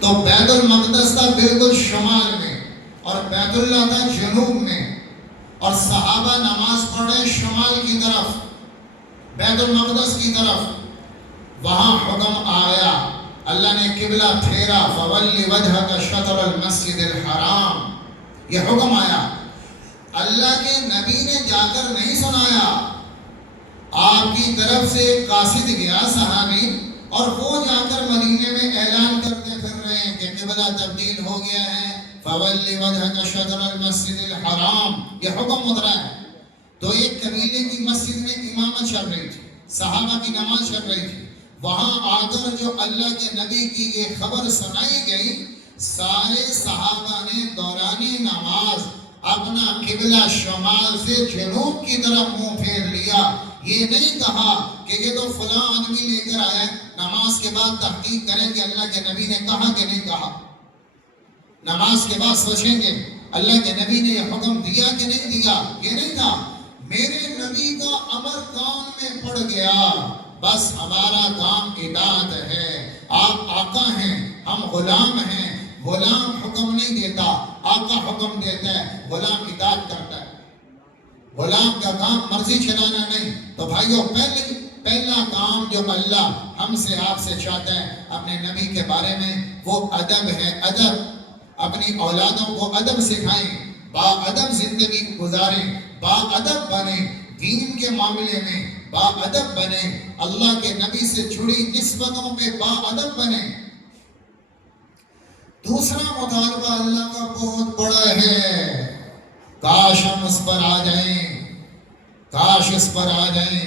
تو بیت المقدس تھا بالکل شمال میں اور بیت اللہ تھا جنوب میں، اور صحابہ نماز پڑھ رہے شمال کی طرف، بیت المقدس کی طرف۔ وہاں حکم آیا، اللہ نے قبلہ پھیرا، فَوَلِّ وَجْهَكَ شَطْرَ الْمَسْجِدِ الْحَرَامِ، یہ حکم آیا۔ اللہ کے نبی نے جا کر نہیں سنایا، آپ کی طرف سے ایک قاصد گیا صحابی، اور وہ جا کر مدینے میں اعلان کرتے پھر رہے ہیں کہ قبلہ تبدیل ہو گیا ہے، فَوَلِّ وَجْهَكَ شَطْرَ الْمَسْجِدِ الْحَرَامِ، یہ حکم اترا ہے۔ تو ایک قبیلے کی مسجد میں امامت چل رہی تھی، صحابہ کی نماز چل رہی تھی، وہاں آ کر جو اللہ کے نبی کی یہ خبر سنائی گئی، سارے صحابہ نے دوران نماز اپنا قبلہ شمال سے جنوب کی طرف منہ پھیر لیا۔ یہ نہیں کہا کہ یہ تو فلاں آدمی لے کر آیا، نماز کے بعد تحقیق کریں کہ اللہ کے نبی نے کہا کہ نہیں کہا، نماز کے بعد سوچیں گے اللہ کے نبی نے یہ حکم دیا کہ نہیں دیا۔ یہ نہیں تھا، میرے نبی کا امر کان میں پڑ گیا، بس ہمارا کام اطاعت ہے۔ آپ آقا ہیں، ہم غلام ہیں، غلام حکم نہیں دیتا، آقا حکم دیتا ہے، غلام اطاعت کرتا ہے۔ غلام کا کام مرضی چلانا نہیں۔ تو بھائیو، پہلا کام جو اللہ ہم سے آپ سے چاہتا ہے اپنے نبی کے بارے میں، وہ ادب ہے۔ ادب، اپنی اولادوں کو ادب سکھائیں، با ادب زندگی گزاریں، با ادب بنیں، دین کے معاملے میں با ادب بنیں، اللہ کے نبی سے جڑی نسبتوں پہ با ادب بنیں۔ دوسرا مطالبہ اللہ کا بہت بڑا ہے، کاش ہم اس پر آ جائیں، کاش اس پر آ جائیں۔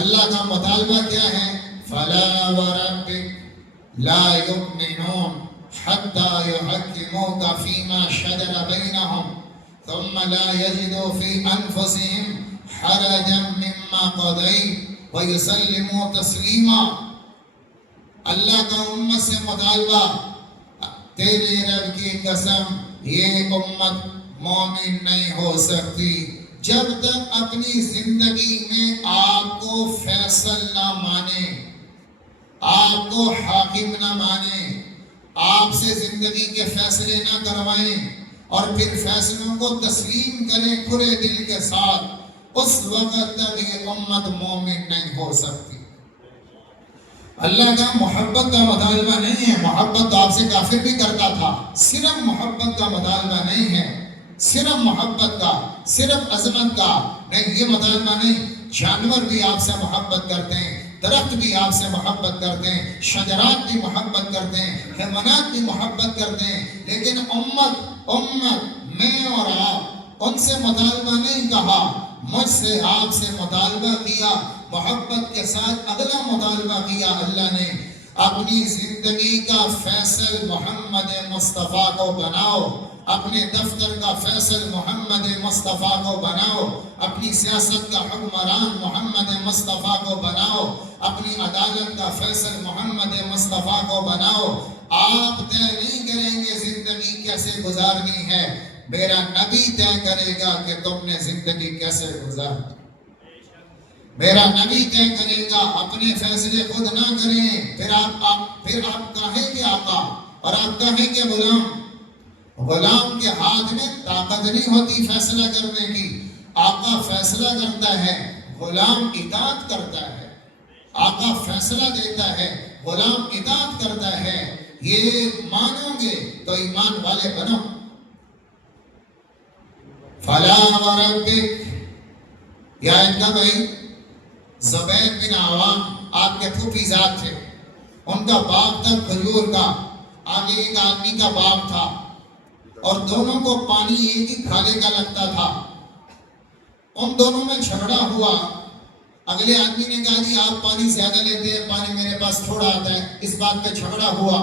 اللہ کا مطالبہ کیا ہے؟ فَلَا وَرَبِّكَ لَا يُؤْمِنُونَ حَتَّى يُحَكِّمُوكَ فِي مَا شَجَرَ بَيْنَهُمْ ثُمَّ لَا يَجِدُوا فِي أَنفُسِهِمْ حَرَجًا مِّمَّا قَضَيْتَ وَيُسَلِّمُوا تَسْلِيمًا۔ اللہ کا امت سے مطالبہ، تیرے رب کی قسم، یہ امت مومن نہیں ہو سکتی جب تک اپنی زندگی میں آپ کو فیصل نہ مانے، آپ کو حاکم نہ مانے، آپ سے زندگی کے فیصلے نہ کروائیں اور پھر فیصلوں کو تسلیم کریں کھلے دل کے ساتھ، اس وقت تک یہ امت مومن نہیں ہو سکتی۔ اللہ کا محبت کا مطالبہ نہیں ہے، محبت تو آپ سے کافر بھی کرتا تھا، صرف محبت کا مطالبہ نہیں ہے، صرف محبت کا، صرف عظمت کا نہیں، یہ مطالبہ نہیں۔ جانور بھی آپ سے محبت کرتے ہیں، درخت بھی آپ سے محبت کرتے ہیں، شجرات بھی محبت کرتے ہیں، حیوانات بھی محبت کرتے ہیں، لیکن امت میں اور آپ، ان سے مطالبہ نہیں کہا، مجھ سے آپ سے مطالبہ کیا، محبت کے ساتھ اگلا مطالبہ کیا اللہ نے، اپنی زندگی کا فیصل محمد مصطفیٰ کو بناؤ، اپنے دفتر کا فیصل محمد مصطفیٰ کو بناؤ، اپنی سیاست کا حکمران محمد مصطفیٰ کو بناؤ، اپنی عدالت کا فیصل محمد مصطفیٰ کو بناؤ۔ آپ طے نہیں کریں گے زندگی کیسے گزارنی ہے، میرا نبی طے کرے گا کہ تم نے زندگی کیسے گزارنی۔ میرا نبی طے کرے گا، اپنے فیصلے خود نہ کریں، پھر آپ کہیں گے آقا اور آپ کہیں گے غلام۔ غلام کے ہاتھ میں طاقت نہیں ہوتی فیصلہ کرنے کی، آقا فیصلہ کرتا ہے، غلام اطاعت کرتا ہے۔ آقا فیصلہ دیتا ہے، غلام اطاعت کرتا ہے۔ یہ مانو گے تو ایمان والے بنو۔ فلا وربک، یا ان کا بھائی زبیر بن عوام آپ کے پھوپھی زاد تھے، ان کا باغ تھا کھجور کا، آگے ایک آدمی کا باغ تھا اور دونوں کو پانی ایک ہی کھالے کا لگتا تھا۔ ان دونوں میں جھگڑا ہوا، اگلے آدمی نے کہا جی آپ پانی زیادہ لیتے ہیں، پانی میرے پاس تھوڑا آتا ہے، اس بات پہ جھگڑا ہوا۔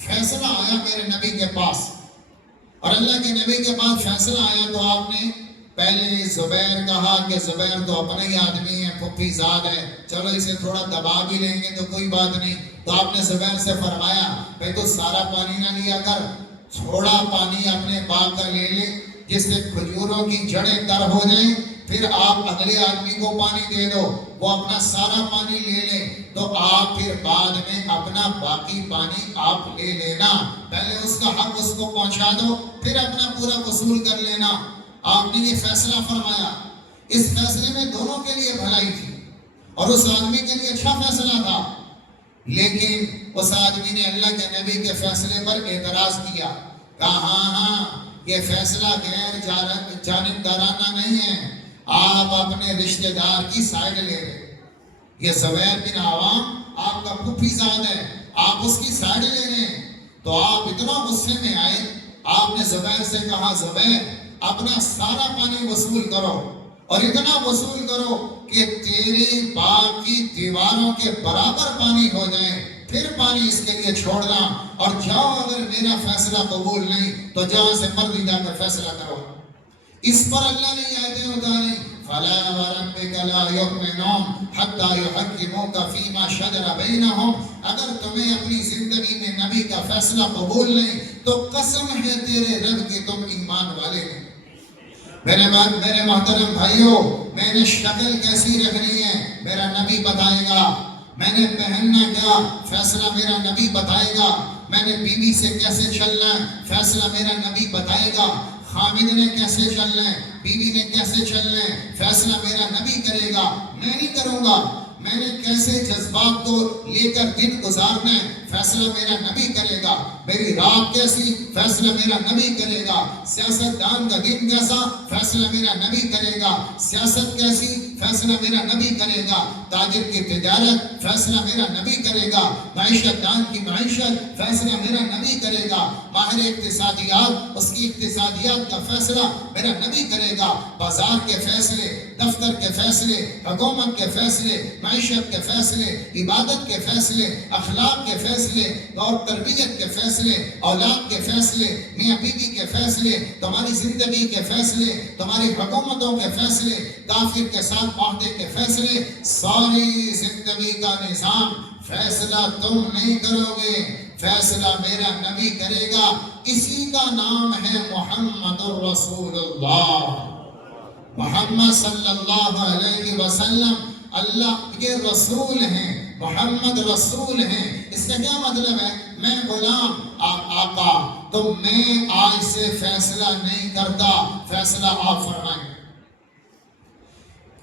فیصلہ آیا میرے نبی کے پاس، اور اللہ کے نبی کے پاس فیصلہ آیا تو آپ نے پہلے زبیر کہا کہ زبیر تو اپنا ہی آدمی ہے، پھوپھی زاد ہے، چلو اسے تھوڑا دبا بھی لیں گے تو کوئی بات نہیں۔ تو آپ نے زبیر سے فرمایا بھائی تو سارا پانی نہ لیا کر، تھوڑا پانی اپنے باغ کا لے لے، جس سے کھجوروں کی جڑیں تر ہو جائیں، پھر آپ اگلے آدمی کو پانی دے دو، وہ اپنا سارا پانی لے لے، تو آپ پھر بعد میں اپنا باقی پانی آپ لے لینا، پہلے اس کا حق اس کو پہنچا دو، پھر اپنا پورا وصول کر لینا۔ آپ نے یہ فیصلہ فرمایا، اس فیصلے میں دونوں کے لیے بھلائی تھی اور اس آدمی کے لیے اچھا فیصلہ تھا، لیکن اس آدمی نے اللہ کے نبی کے فیصلے پر اعتراض کیا، کہا ہاں یہ فیصلہ غیر جانبدارانہ نہیں ہے، آپ اپنے رشتہ دار کی سائیڈ لے رہے، یہ زبیر بن عوام آپ کا پھوپھی زاد ہے، آپ اس کی سائیڈ لے رہے ہیں۔ تو آپ اتنا غصے میں آئے، آپ نے زبیر سے کہا زبیر اپنا سارا پانی وصول کرو اور اتنا وصول کرو کہ تیری باغ کی دیواروں کے برابر پانی ہو جائے، پھر پانی اس کے لیے چھوڑنا، اور جاؤ اگر میرا فیصلہ قبول نہیں تو جہاں سے مرضی جا کر فیصلہ کرو۔ اس پر اللہ نے یہ آیتیں اتاری، فَلَا وَرَبِّكَ لَا يُؤْمِنُونَ حَتَّى يُحَكِّمُوكَ فِي مَا شَجَرَ بَيْنَهُمْ، اگر تمہیں اپنی زندگی میں نبی کا فیصلہ قبول نہیں تو قسم ہے تیرے رب کی تم ایمان والے نہیں۔ میرے محترم بھائیوں، میں نے شکل کیسی رکھنی ہے میرا نبی بتائے گا، میں نے پہننا کیا فیصلہ میرا نبی بتائے گا، میں نے بیوی سے کیسے چلنا ہے فیصلہ میرا نبی بتائے گا، خامد نے کیسے چلنا ہے، بیوی نے کیسے چلنا ہے، فیصلہ میرا نبی کرے گا، میں نہیں کروں گا۔ میں نے کیسے جذبات کو لے کر دن گزارنا ہے فیصلہ میرا نبی کرے گا، میری رات کیسی فیصلہ میرا نبی کرے گا، سیاست دان کا دن کیسا فیصلہ میرا نبی کرے گا، سیاست کیسی فیصلہ میرا نبی کرے گا، تاجر کی تجارت فیصلہ میرا نبی کرے گا، معیشت دان کی معیشت فیصلہ میرا نبی کرے گا، ماہر اقتصادیات اس کی اقتصادیات کا فیصلہ میرا نبی کرے گا، بازار کے فیصلے، دفتر کے فیصلے، حکومت کے فیصلے، معیشت کے فیصلے، عبادت کے فیصلے، اخلاق کے فیصلے اور تربیت کے فیصلے، اولاد کے فیصلے، میاں بیوی کے فیصلے، تمہاری زندگی کے فیصلے، تمہاری حکومتوں کے فیصلے، کافر کے ساتھ معاہدے کے فیصلے، ساری زندگی کا نظام فیصلہ تم نہیں کرو گے، فیصلہ میرا نبی کرے گا۔ اسی کا نام ہے محمد الرسول اللہ۔ محمد صلی اللہ علیہ وسلم اللہ کے رسول ہیں، محمد رسول ہیں۔ اس کا کیا مطلب ہے؟ میں غلام، آپ آقا، تو میں آج سے فیصلہ نہیں کرتا، فیصلہ آپ فرمائیں۔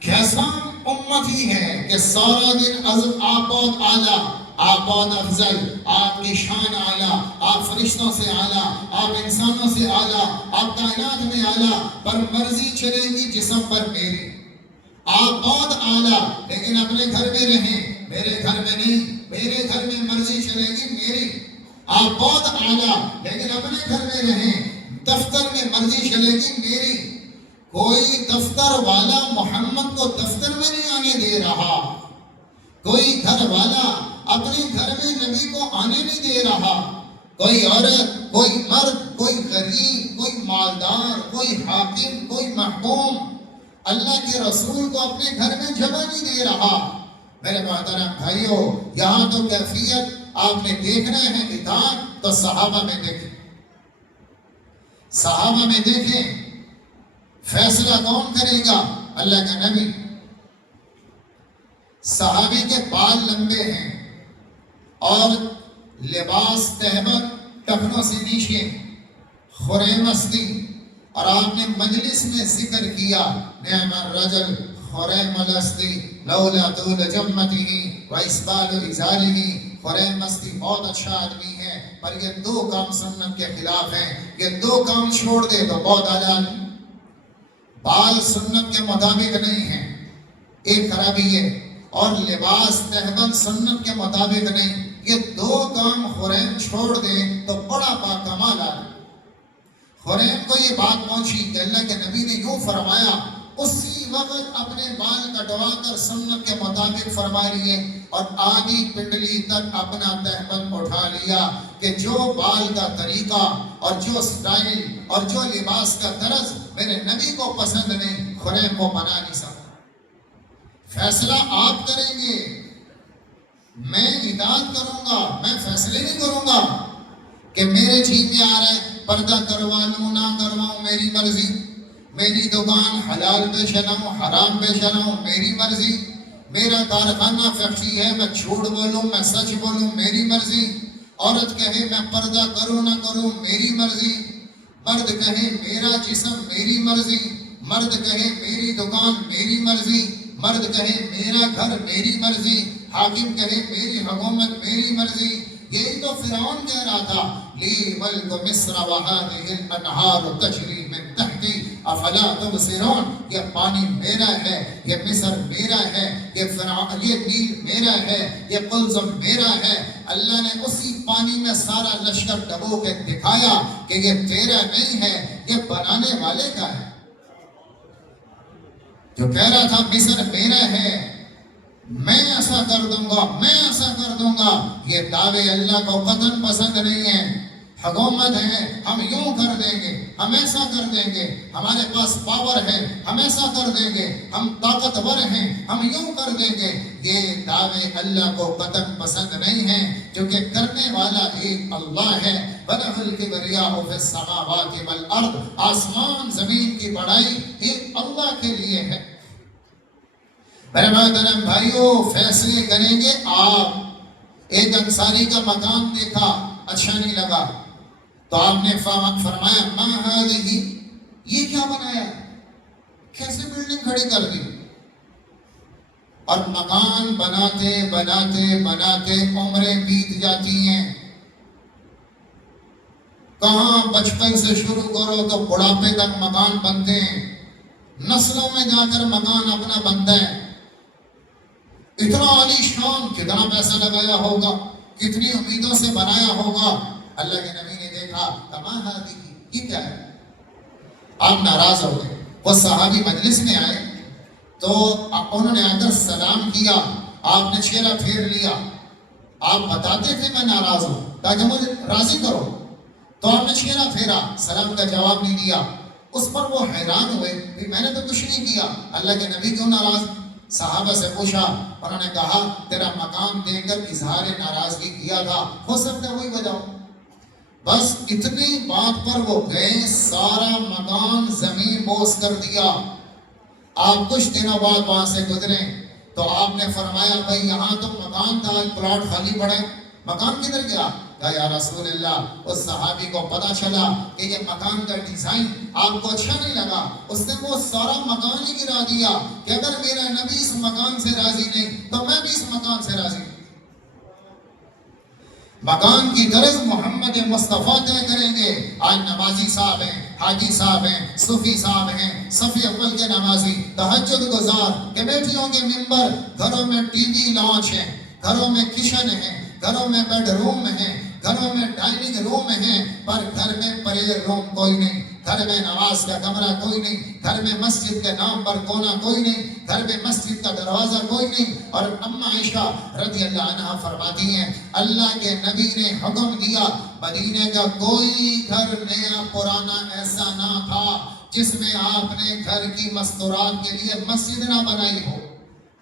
کیسا امت ہی ہے کہ سارا دن آپ بہت اعلیٰ، آپ بہت افضل، آپ کی شان اعلیٰ، آپ فرشتوں سے اعلیٰ، آپ انسانوں سے اعلیٰ، آپ کائنات میں اعلیٰ، پر مرضی چلے گی جسم پر میری۔ آپ بہت اعلیٰ لیکن اپنے گھر میں رہیں، میرے گھر میں نہیں، میرے گھر میں مرضی چلے گی میری۔ آپ بہت اعلیٰ لیکن اپنے گھر میں رہیں، دفتر میں مرضی چلے گی میری۔ کوئی دفتر والا محمد کو دفتر میں نہیں آنے دے رہا، کوئی گھر والا اپنے گھر میں نبی کو آنے نہیں دے رہا، کوئی عورت، کوئی مرد، کوئی غریب، کوئی مالدار، کوئی حاکم، کوئی محکوم اللہ کے رسول کو اپنے گھر میں جگہ نہیں دے رہا۔ میرے محترم بھائیوں، یہاں تو کیفیت آپ نے دیکھنا ہے اطاعت تو صحابہ میں دیکھیں، صحابہ میں دیکھیں، فیصلہ کون کرے گا؟ اللہ کا نبی۔ صحابی کے بال لمبے ہیں اور لباس تہبت ٹخنوں سے نیچے، خریم استی، اور آپ نے مجلس میں ذکر کیا نعم الرجل خریم الاستی لولا طول جمتہ و اسبال ازارہ۔ خریم استی بہت اچھا آدمی ہے پر یہ دو کام سنت کے خلاف ہیں، یہ دو کام چھوڑ دے تو بہت اعلیٰ۔ بال سنت کے مطابق نہیں ہیں، ایک خرابی ہے، اور لباس تہبند سنت کے مطابق نہیں، یہ دو کام خریم چھوڑ دے تو بڑا باکمال آدمی۔ خریم کو یہ بات پہنچی کہ اللہ کے نبی نے یوں فرمایا، اسی وقت اپنے بال کٹوا کر سنت کے مطابق فرما لیے اور آدھی پنڈلی تک اپنا تہبند اٹھا لیا کہ جو بال کا طریقہ اور جو سٹائل اور جو لباس کا طرز میرے نبی کو پسند نہیں، خریم کو بنا نہیں سکتا۔ فیصلہ آپ کریں گے، میں اطاعت کروں گا، میں فیصلے نہیں کروں گا کہ میرے جی میں آ رہا ہے پردہ کروا لوں نہ کرواؤں میری مرضی، میری دکان حلال پہ چلاؤں حرام پہ چلاؤں میری مرضی، میرا کارخانہ فیکٹری ہے میں جھوٹ بولوں میں سچ بولوں میری مرضی، عورت کہے میں پردہ کروں نہ کروں میری مرضی، مرد کہے میرا جسم میری مرضی، مرد کہے میری دکان میری مرضی، مرد کہے میرا گھر میری مرضی، حاکم کہے میری حکومت میری مرضی۔ یہی تو فرعون کہہ رہا تھا لی ملک مصر وہذہ الانہار تجری من تحتی افلا تبصرون، یہ پانی میرا ہے، یہ مصر میرا ہے، یہ نیل میرا ہے، یہ قلزم میرا ہے۔ اللہ نے اسی پانی میں سارا لشکر ڈبو کے دکھایا کہ یہ تیرا نہیں ہے، یہ بنانے والے کا ہے۔ جو کہہ رہا تھا مصر میرا ہے، میں ایسا کر دوں گا میں ایسا کر دوں گا، یہ دعوے اللہ کو قطعاً پسند نہیں ہیں۔ حکومت ہے ہم یوں کر دیں گے، ہم ایسا کر دیں گے، ہمارے پاس پاور ہے ہم ایسا کر دیں گے، ہم طاقتور ہیں ہم یوں کر دیں گے، یہ دعوے اللہ کو قطعاً پسند نہیں ہیں، کیونکہ کرنے والا ایک اللہ ہے۔ وَلَهُ الْكِبْرِيَاءُ فِي السَّمَاوَاتِ وَالْأَرْضِ، آسمان زمین کی بڑائی ایک اللہ کے لیے ہے۔ میرے محترم بھائیوں، فیصلے کریں گے آپ۔ ایک انصاری کا مکان دیکھا اچھا نہیں لگا تو آپ نے فرمایا ما هذه، یہ کیا بنایا، کیسے بلڈنگ کھڑی کر دی؟ اور مکان بناتے بناتے بناتے عمریں بیت جاتی ہیں۔ کہاں بچپن سے شروع کرو تو بڑھاپے تک مکان بنتے ہیں، نسلوں میں جا کر مکان اپنا بنتا ہے۔ اتنا عالی شان، کتنا پیسہ لگایا ہوگا، کتنی امیدوں سے بنایا ہوگا۔ اللہ کے نبی نے دیکھا کما ہادی، یہ کیا ہے؟ آپ ناراض ہو گئے۔ وہ صحابی مجلس میں آئے تو انہوں نے آ کر سلام کیا، آپ نے چہرہ پھیر لیا۔ آپ بتاتے تھے میں ناراض ہوں تاکہ مجھے راضی کرو، تو آپ نے چہرہ پھیرا، سلام کا جواب نہیں دیا۔ اس پر وہ حیران ہوئے کہ میں نے تو کچھ نہیں کیا، اللہ کے نبی کیوں ناراض؟ صحابہ سے پوچھا، انہوں نے کہا تیرا مکان دیکھ کر اظہار ناراضگی کیا تھا، ہو سکتا ہے وہی وجہ ہو۔ بس اتنی بات پر وہ گئے، سارا مکان زمین بوس کر دیا۔ آپ کچھ دنوں بعد وہاں سے گزرے تو آپ نے فرمایا بھائی یہاں تو مکان تھا، پلاٹ خالی پڑا ہے، مکان کدھر گیا؟ کہا یا رسول اللہ، اس صحابی کو پتا چلا کہ یہ مکان کا ڈیزائن آپ کو اچھا نہیں لگا، اس نے وہ سارا مکان ہی گرا دیا کہ اگر میرا نبی اس مکان سے راضی نہیں تو میں بھی اس مکان سے راضی نہیں۔ مکان کی غرض محمد مصطفیٰ طے کریں گے۔ آج نمازی صاحب ہیں، حاجی صاحب ہیں، صوفی صاحب ہیں، صفی اول کے نمازی، تہجد گزار، کمیٹیوں کے ممبر، گھروں میں ٹی وی لانچ ہیں، گھروں میں کچن ہیں، گھروں میں بیڈ روم ہیں، گھروں میں ڈائننگ روم ہیں، پر گھر میں پریئر روم کوئی نہیں، گھر میں نماز کا کمرہ کوئی نہیں، گھر میں مسجد کے نام پر کونا کوئی نہیں، گھر میں مسجد کا دروازہ کوئی نہیں۔ اور اماں عائشہ رضی اللہ عنہا فرماتی ہیں اللہ کے نبی نے حکم دیا مدینے کا کوئی گھر نیا پرانا ایسا نہ تھا جس میں آپ نے گھر کی مستورات کے لیے مسجد نہ بنائی ہو۔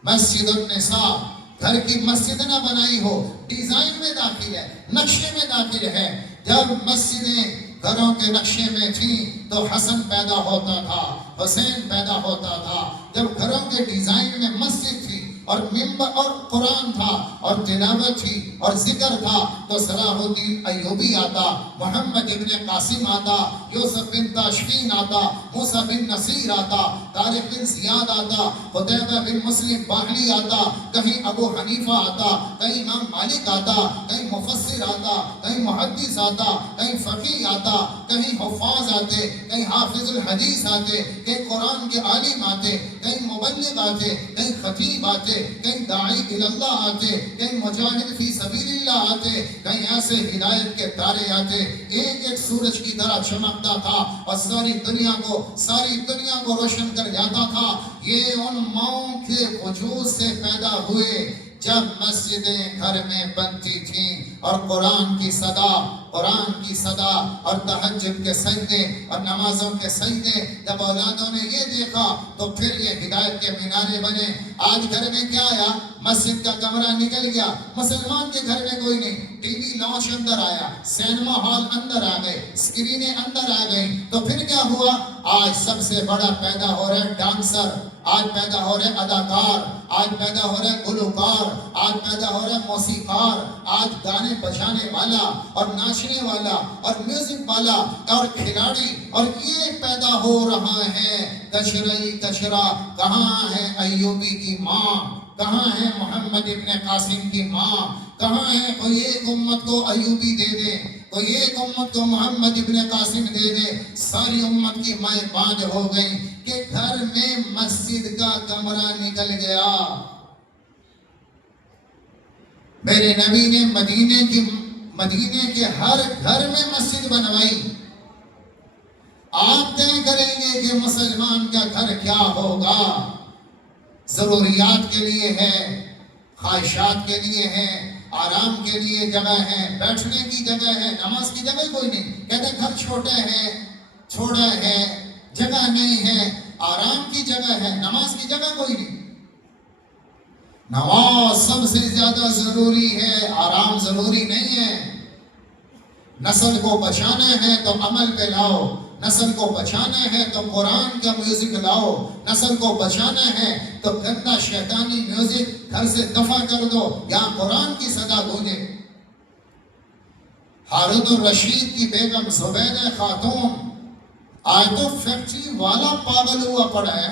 مسجد النساء، گھر کی مسجد نہ بنائی ہو، ڈیزائن میں داخل ہے، نقشے میں داخل ہے۔ جب مسجدیں گھروں کے نقشے میں تھیں تو حسن پیدا ہوتا تھا، حسین پیدا ہوتا تھا۔ جب گھروں کے ڈیزائن میں مسجد تھی اور ممبر اور قرآن تھا اور تلاوت تھی اور ذکر تھا تو صلاح الدین ایوبی آتا، محمد ابن قاسم آتا، یوسف بن تاشفین آتا، موسیٰ بن نصیر آتا، طارق بن زیاد آتا، قتیبہ بن مسلم باہلی آتا، کہیں ابو حنیفہ آتا، کہیں امام مالک آتا، کہیں مفسر آتا، کہیں محدث آتا، کہیں فقیہ آتا، کہیں حفاظ آتے، کہیں حافظ الحدیث آتے، کہیں قرآن کے عالم آتے، کہیں مبلغ آتے، کہیں خطیب آتے، کہیں داعی اللہ آتے، کہیں مجاہد فی سبیل اللہ آتے، کہیں ایسے ہدایت کے تارے آتے، ایک ایک سورج کی طرح چمکتا تھا اور ساری دنیا کو روشن کر جاتا تھا۔ یہ ان ماؤں کے وجود سے پیدا ہوئے جب مسجدیں گھر میں بنتی تھیں اور قرآن کی صدا قرآن کی صدا اور تہجد کے سجدے اور نمازوں کے سجدے جب اولادوں نے یہ دیکھا تو پھر یہ ہدایت کے مینارے بنے. آج گھر میں کیا آیا؟ مسجد کا کمرہ نکل گیا، مسلمان کے گھر میں کوئی نہیں. ٹی وی لاؤنج اندر آیا، سینما ہال اندر آ گئے، اسکرینیں اندر آ گئیں. تو پھر کیا ہوا؟ آج سب سے بڑا پیدا ہو رہا ہے ڈانسر، آج پیدا ہو رہے اداکار، آج پیدا ہو رہے گلوکار، آج پیدا ہو رہے موسیقار، آج گانے بجانے والا اور ناچنے والا اور میوزک والا اور کھلاڑی، اور یہ پیدا ہو رہا ہے. کچرئی کچرا. کہاں ہے ایوبی کی ماں؟ کہاں ہے محمد ابن قاسم کی ماں؟ کہاں ہے؟ کوئی ایک امت کو ایوبی دے دے، کوئی ایک امت کو محمد ابن قاسم دے دے. ساری امت کی مائیں باندھ ہو گئیں کہ گھر میں مسجد کا کمرہ نکل گیا. میرے نبی نے مدینے کے ہر گھر میں مسجد بنوائی. آپ طے کریں گے کہ مسلمان کا گھر کیا ہوگا. ضروریات کے لیے ہے، خواہشات کے لیے ہے، آرام کے لیے جگہ ہے، بیٹھنے کی جگہ ہے، نماز کی جگہ کوئی نہیں. کہتے گھر چھوٹا ہے، جگہ نہیں ہے. آرام کی جگہ ہے، نماز کی جگہ کوئی نہیں. نماز سب سے زیادہ ضروری ہے، آرام ضروری نہیں ہے. نسل کو بچانا ہے تو عمل پہ لاؤ، نسل کو بچانا ہے تو قرآن کا میوزک لاؤ، نسل کو بچانا ہے تو گندا شیطانی میوزک گھر سے دفع کر دو، یہاں قرآن کی صدا گونجے. ہارون الرشید کی بیگم زبیدہ خاتون آج تو فیکٹری والا پاگل ہوا پڑا ہے،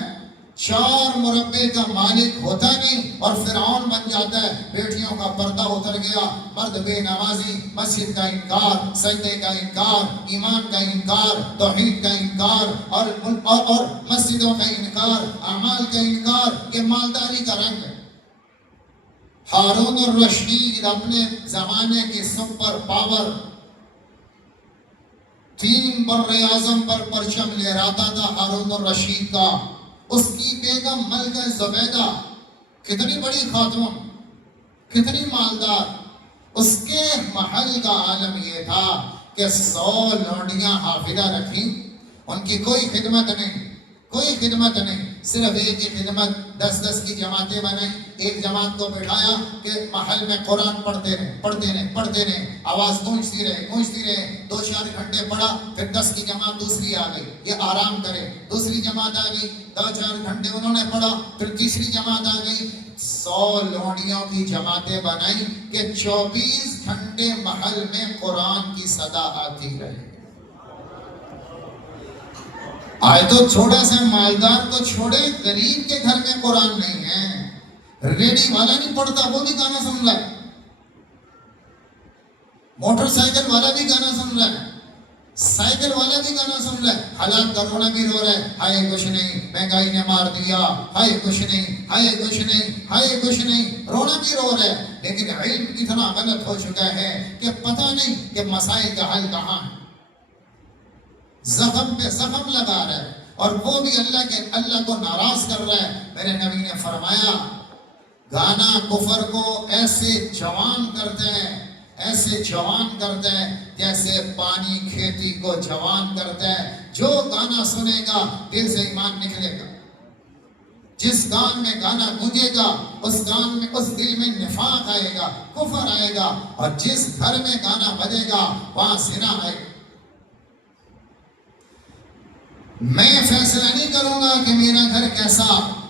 4 مربے کا مالک ہوتا نہیں اور فرعون بن جاتا ہے. بیٹیوں کا پردہ اتر گیا، مرد بے نمازی، مسجد کا انکار، سجدے کا انکار، ایمان کا انکار، توحید کا انکار اور مسجدوں کا انکار، اعمال کا انکار. یہ مالداری کا رنگ ہے. ہارون الرشید اپنے زمانے کی سپر پاور، 3 بر-اعظم پر پرچم لہراتا تھا ہارون الرشید کا. اس کی بیگم ملکہ زبیدہ کتنی بڑی خاتون، کتنی مالدار. اس کے محل کا عالم یہ تھا کہ 100 لونڈیاں حافظہ رکھیں، ان کی کوئی خدمت نہیں، کوئی خدمت نہیں، صرف ایک ہی خدمت. 10 کی جماعتیں بنائیں، ایک جماعت کو بٹھایا کہ محل میں قرآن پڑھتے رہے، آواز گونجتی رہے. 2-4 گھنٹے پڑھا، پھر 10 کی جماعت دوسری آ گئی، یہ آرام کرے. دوسری جماعت آ گئی، 2-4 گھنٹے انہوں نے پڑھا، پھر تیسری جماعت آ گئی. 100 لونڈیوں کی جماعتیں بنائی کہ 24 گھنٹے محل میں قرآن کی صدا آتی رہے. آج تو چھوٹا سا مالدار کو چھوڑے، غریب کے گھر میں قرآن نہیں ہے. ریڈی والا نہیں پڑھتا، وہ بھی گانا سن رہا ہے. موٹر سائیکل والا بھی گانا سن رہا ہے، سائیکل والا بھی گانا سن رہا ہے. حالات کا رونا بھی رو رہا ہے، ہائے کچھ نہیں، مہنگائی نے مار دیا، ہائے کچھ نہیں، ہائے کچھ نہیں، ہائے کچھ نہیں، رونا بھی رو رہا ہے. لیکن علم اتنا غلط ہو چکا ہے کہ پتہ نہیں کہ مسائل کا حل کہاں ہے. زخم پہ زخم لگا رہا ہے اور وہ بھی اللہ کو ناراض کر رہا ہے. میرے نبی نے فرمایا گانا کفر کو ایسے جوان کرتے ہیں، ایسے جوان کرتے ہیں جیسے پانی کھیتی کو جوان کرتا ہے. جو گانا سنے گا دل سے ایمان نکلے گا. جس کان میں گانا گونجے گا اس دل میں نفاق آئے گا، کفر آئے گا. اور جس گھر میں گانا بجے گا وہاں زنا آئے گا. میں فیصلہ نہیں کروں گا کہ میرا گھر کیسا.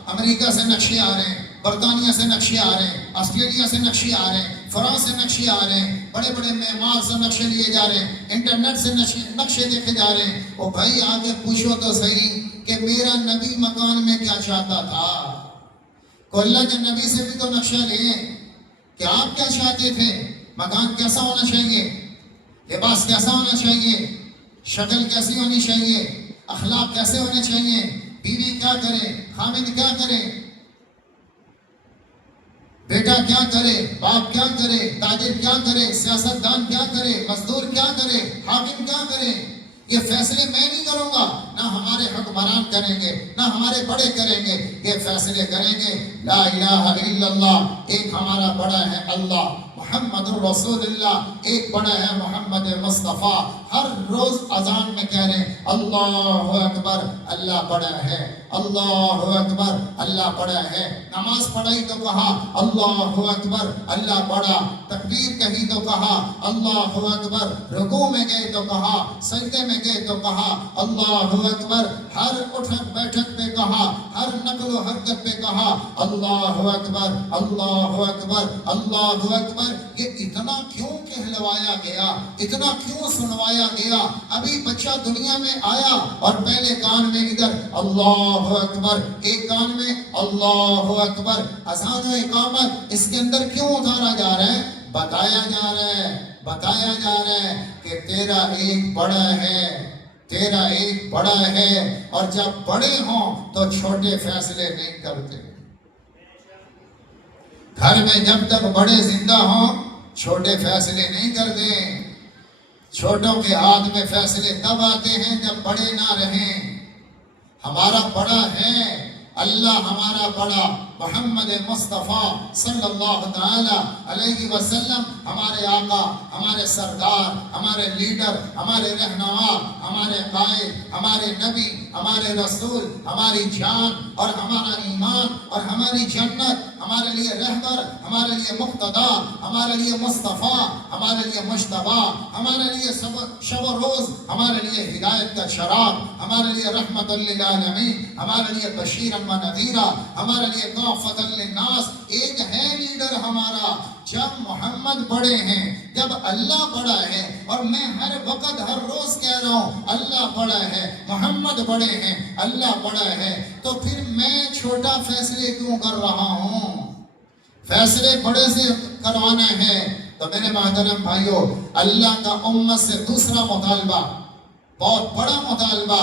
امریکہ سے نقشے آ رہے ہیں، برطانیہ سے نقشے آ رہے ہیں، آسٹریلیا سے نقشے آ رہے ہیں، فرانس سے نقشے آ رہے ہیں، بڑے بڑے معمار سے نقشے لیے جا رہے ہیں، انٹرنیٹ سے نقشے دیکھے جا رہے ہیں. وہ بھائی آگے پوچھو تو صحیح کہ میرا نبی مکان میں کیا چاہتا تھا. کو اللہ کے نبی سے بھی تو نقشہ لیں کہ آپ کیا چاہتے تھے، مکان کیسا ہونا چاہیے، لباس کیسا ہونا چاہیے، شکل کیسی ہونی چاہیے، اخلاق کیسے ہونے چاہیے، بیوی کیا کرے، خامد کیا کرے، بیٹا کیا کرے، باپ کیا کرے، تاجر کیا کرے، سیاستدان کیا کرے، مزدور کیا کرے، حاکم کیا کرے. یہ فیصلے میں نہیں کروں گا، نہ ہمارے حکمران کریں گے، نہ ہمارے بڑے کریں گے. یہ فیصلے کریں گے لا الہ الا اللہ، ایک ہمارا بڑا ہے اللہ. محمد الرسول اللہ، ایک بڑا ہے محمد مصطفیٰ. ہر روز اذان میں کہہ رہے ہیں اللہ اکبر اللہ بڑا ہے، اللہ اکبر اللہ بڑا ہے. نماز پڑھی تو کہا اللہ اکبر اللہ بڑا، تکبیر کہی تو کہا اللہ اکبر، رکوع میں گئے تو کہا، سجدے میں گئے تو کہا اللہ اکبر، ہر اٹھک بیٹھک پہ کہا، ہر نقل و حرکت پہ کہا اللہ اکبر اللہ اکبر اللہ اکبر. یہ اتنا کیوں کہلوایا گیا، اتنا کیوں سنوایا گیا؟ ابھی بچہ دنیا میں آیا اور پہلے کان میں ادھر اللہ اکبر، ایک کان میں اللہ اکبر. اذان و اقامت اس کے اندر کیوں اتارا جا رہا ہے؟ بتایا جا رہا ہے، بتایا جا رہا ہے کہ تیرا ایک بڑا ہے، تیرا ایک بڑا ہے، اور جب بڑے ہوں تو چھوٹے فیصلے نہیں کرتے. گھر میں جب تک بڑے زندہ ہوں چھوٹے فیصلے نہیں کرتے. چھوٹوں کے ہاتھ میں فیصلے تب آتے ہیں جب بڑے نہ رہیں. ہمارا بڑا ہے اللہ، ہمارا بڑا محمد مصطفیٰ صلی اللہ تعالی علیہ وسلم، ہمارے آقا، ہمارے سردار، ہمارے لیڈر، ہمارے رہنما، ہمارے قائد، ہمارے نبی، ہمارے رسول، ہماری جان اور ہمارا ایمان اور ہماری جنت، ہمارے لیے رہبر، ہمارے لیے مقتدا، ہمارے لیے مصطفیٰ، ہمارے لیے مجتبی، ہمارے لیے شب و روز، ہمارے لیے ہدایت کا چراغ، ہمارے لیے رحمت للعالمین، ہمارے لیے بشیرا و نذیرا، ہمارے لیے کافۃ للناس. ایک ہے لیڈر ہمارا. جب محمد بڑے ہیں، جب اللہ بڑا ہے، اور میں ہر وقت ہر روز کہہ رہا ہوں اللہ بڑا ہے، محمد بڑے ہیں، اللہ بڑا ہے، تو پھر میں چھوٹا فیصلے کیوں کر رہا ہوں؟ فیصلے بڑے سے کروانا ہے. تو میرے محترم بھائیو، اللہ کا امت سے دوسرا مطالبہ، بہت بڑا مطالبہ،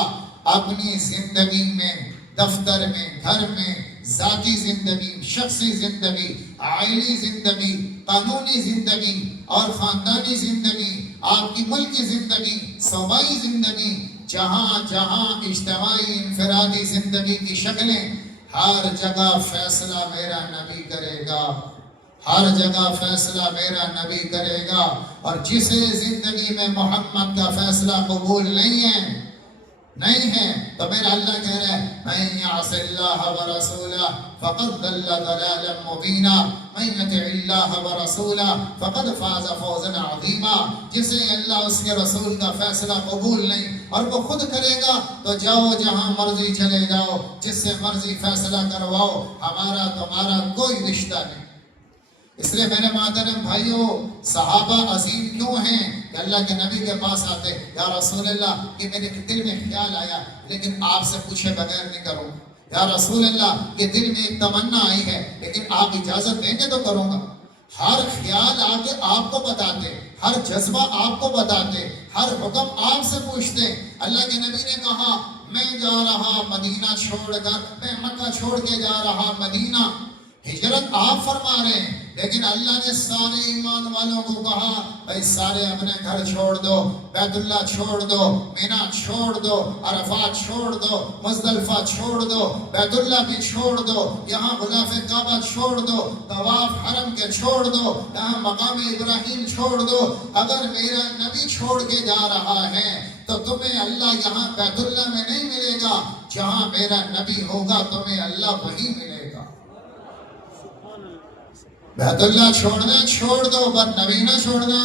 اپنی زندگی میں، دفتر میں، گھر میں، ذاتی زندگی، شخصی زندگی، عائلی زندگی، قانونی زندگی اور خاندانی زندگی، آپ کی ملکی زندگی، صوبائی زندگی، جہاں جہاں اجتماعی انفرادی زندگی کی شکلیں، ہر جگہ فیصلہ میرا نبی کرے گا. ہر جگہ فیصلہ میرا نبی کرے گا. اور جسے زندگی میں محمد کا فیصلہ قبول نہیں ہے، نہیں ہے، تو میرا اللہ کہہ رہا ہے مَن يَعْصِ اللَّهَ وَرَسُولَهُ فَقَدْ ضَلَّ ضَلَالًا مُبِينًا مَن يُطِعِ اللَّهَ وَرَسُولَهُ فَقَدْ فَازَ فَوْزًا عَظِيمًا. جسے اللہ اس کے رسول کا فیصلہ قبول نہیں اور وہ خود کرے گا تو جاؤ جہاں مرضی چلے جاؤ، جس سے مرضی فیصلہ کرواؤ، ہمارا تمہارا کوئی رشتہ نہیں. اس لیے میرے محترم بھائیوں، صحابہ عظیم کیوں ہیں کہ اللہ کے نبی کے پاس آتے، یا رسول اللہ یہ میرے دل میں خیال آیا لیکن آپ سے پوچھے بغیر نہیں کروں. یا رسول اللہ یہ دل میں ایک تمنا آئی ہے لیکن آپ اجازت دیں گے تو کروں گا. ہر خیال آ کے آپ کو بتاتے، ہر جذبہ آپ کو بتاتے، ہر حکم آپ سے پوچھتے. اللہ کے نبی نے کہا میں جا رہا مدینہ چھوڑ کر، میں مکہ چھوڑ کے جا رہا مدینہ. ہجرت آپ فرما رہے ہیں لیکن اللہ نے سارے ایمان والوں کو کہا بھائی سارے اپنے گھر چھوڑ دو، بیت اللہ چھوڑ دو، مینا چھوڑ دو، عرفات چھوڑ دو، مزدلفہ چھوڑ دو، بیت اللہ بھی چھوڑ دو، یہاں غلاف کعبہ چھوڑ دو، طواف حرم کے چھوڑ دو، یہاں مقام ابراہیم چھوڑ دو. اگر میرا نبی چھوڑ کے جا رہا ہے تو تمہیں اللہ یہاں بیت اللہ میں نہیں ملے گا، جہاں میرا نبی ہوگا تمہیں اللہ وہیں ملے گا. بیت اللہ چھوڑنا چھوڑ دو پر نبی نہ چھوڑنا،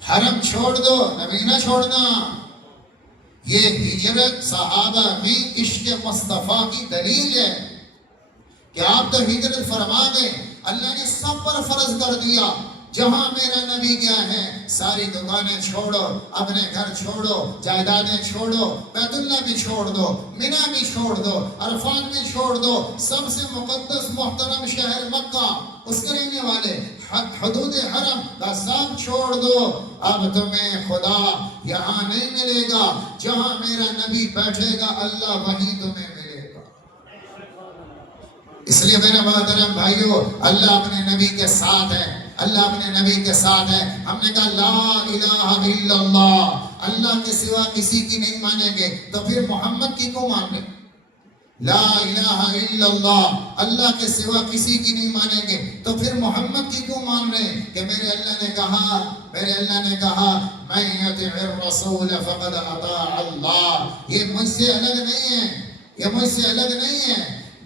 حرم چھوڑ دو نبی نہ چھوڑنا. یہ ہجرت صحابہ کی عشق مصطفیٰ کی دلیل ہے کہ آپ تو ہجرت فرما گئے، اللہ نے سب پر فرض کر دیا. جہاں میرا نبی گیا ہے ساری دکانیں چھوڑو، اپنے گھر چھوڑو، جائیدادیں چھوڑو، بیت اللہ بھی چھوڑ دو، مینا بھی چھوڑ دو، عرفات بھی چھوڑ دو، سب سے مقدس محترم شہر مکہ، اس کے رہنے والے حدود حرم کا سب چھوڑ دو. اب تمہیں خدا یہاں نہیں ملے گا، جہاں میرا نبی بیٹھے گا اللہ وہیں تمہیں ملے گا. اس لیے میرے محترم بھائیو، اللہ اپنے نبی کے ساتھ ہے، اللہ اپنے نبی کے ساتھ ہے. ہم نے کہا لا الہ الا اللہ، اللہ کے سوا کسی کی نہیں مانیں گے تو پھر محمد کی کو مان لیں؟ لا الہ الا اللہ، اللہ کے سوا کسی کی نہیں مانیں گے، تو پھر محمد کی کیوں مان رہے ہیں؟ کہ میرے اللہ نے کہا من یطع الرسول فقد اطاع اللہ. یہ مجھ سے الگ نہیں ہے، یہ مجھ سے الگ نہیں ہے.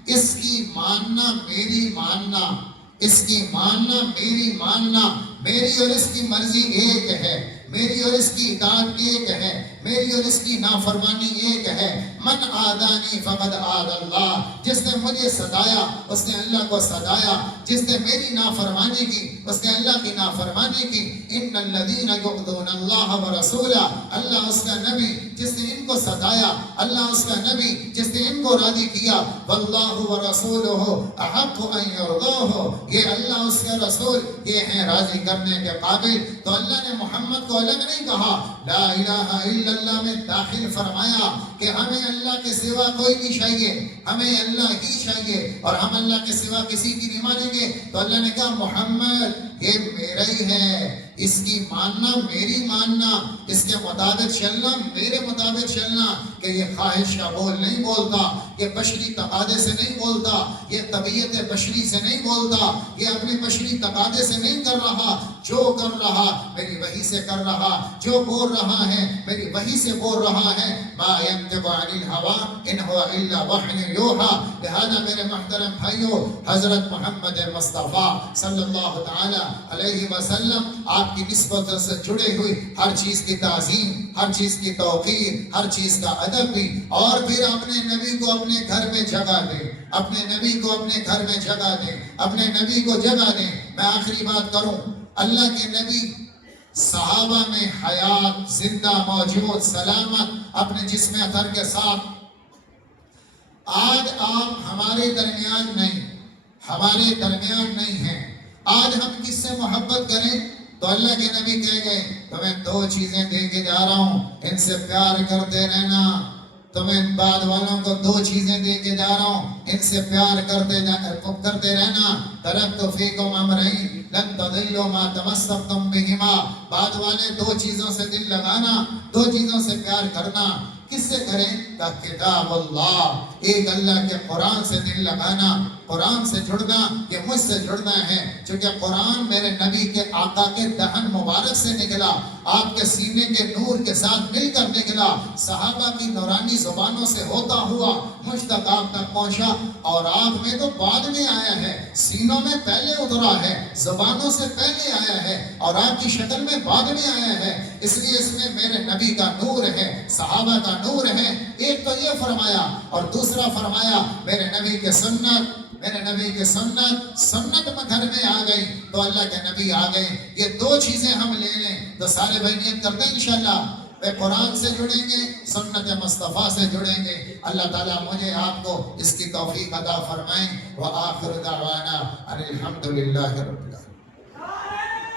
اس کی ماننا میری ماننا، اس کی ماننا میری ماننا، میری اور اس کی مرضی ایک ہے، میری اور اس کی اطاعت ایک ہے، میری اور اس کی نافرمانی ایک ہے. من عادانی فقد عاد اللہ، جس نے مجھے ستایا اس نے اللہ کو ستایا، جس نے میری نافرمانی کی اس نے اللہ کی نافرمانی کی. ان الذین یؤذون اللہ ورسولہ، اللہ اس کا نبی جس نے ان کو ستایا، اللہ اس کا نبی جس نے ان کو راضی کیا. واللہ ورسولہ احق ان یرضاہ، یہ اللہ اس کا رسول یہ ہیں راضی کرنے کے قابل. تو اللہ نے محمد کو الگ نہیں کہا، لا الہ الا اللہ میں داخل فرمایا کہ ہمیں اللہ کے سوا کوئی نہیں چاہیے، ہمیں اللہ ہی چاہیے اور ہم اللہ کے سوا کسی کی نہیں مانیں گے. تو اللہ نے کہا محمد یہ میرا ہی ہے، اس کی ماننا میری ماننا، اس کے مطابق چلنا میرے مطابق چلنا. کہ یہ خواہش کا بول نہیں بولتا، یہ بشری تقاضے سے نہیں بولتا، یہ طبیعت بشری سے نہیں بولتا، یہ اپنے بشری تقاضے سے نہیں کر رہا. جو کر رہا میری وحی سے کر رہا، جو بول رہا ہے میری وحی سے بول رہا ہے. ما ينطق عن الهوى ان هو الا وحی یوحى. لہذا میرے محترم بھائیو، حضرت محمد مصطفیٰ صلی اللہ تعالی علیہ وسلم آپ کی نسبت سے جڑے ہوئی ہر چیز کی تعظیم، ہر چیز کی توقیر، ہر چیز کا ادب بھی، اور پھر اپنے نبی کو اپنے گھر میں جگہ دے، اپنے نبی کو اپنے گھر میں جگہ دے، اپنے نبی کو جگہ دے. میں آخری بات کروں، اللہ کے نبی صحابہ میں حیات، زندہ موجود سلامت اپنے جسم اطہر کے ساتھ. آج آپ ہمارے درمیان نہیں، ہمارے درمیان نہیں ہیں. آج ہم کس سے محبت کریں تو اللہ کے نبی کہہ گئے تمہیں دو چیزیں دے کے جا رہا ہوں، ان سے پیار کرتے رہنا. تمہیں بعد والوں کو دو چیزیں دے کے جا رہا ہوں، ان سے پیار کرتے رہنا. ترکت فیکم امرین لن تضلوا ما تمسکتم بہما. بعد والے دو چیزوں سے دل لگانا، دو چیزوں سے پیار کرنا. کس سے کریں؟ کہ کتاب اللہ، ایک اللہ کے قرآن سے دل لگانا، قرآن سے جڑنا. یہ مجھ سے جڑنا ہے چونکہ قرآن میرے نبی کے آقا کے دہن مبارک سے نکلا، آپ کے سینے کے نور کے ساتھ مل کر نکلا، صحابہ کی نورانی زبانوں سے ہوتا ہوا مجھ تک آپ تک پہنچا. اور آپ میں تو بعد میں آیا ہے، سینوں میں پہلے اترا ہے، زبانوں سے پہلے آیا ہے اور آپ کی شکل میں بعد میں آیا ہے. اس لیے اس میں میرے نبی کا نور ہے، صحابہ کا نور ہے. ایک تو یہ فرمایا اور دوسرا فرمایا میرے نبی کے سنت، میرے نبی کے سنت میں گھر میں آ گئی تو اللہ کے نبی آ گئے. یہ دو چیزیں ہم لے لیں تو سارے بھائی نیت کرتے ہیں انشاءاللہ میں قرآن سے جڑیں گے، سنت مصطفیٰ سے جڑیں گے. اللہ تعالیٰ مجھے آپ کو اس کی توفیق عطا فرمائیں. وآخر دعوانا ان الحمدللہ رب العالمین.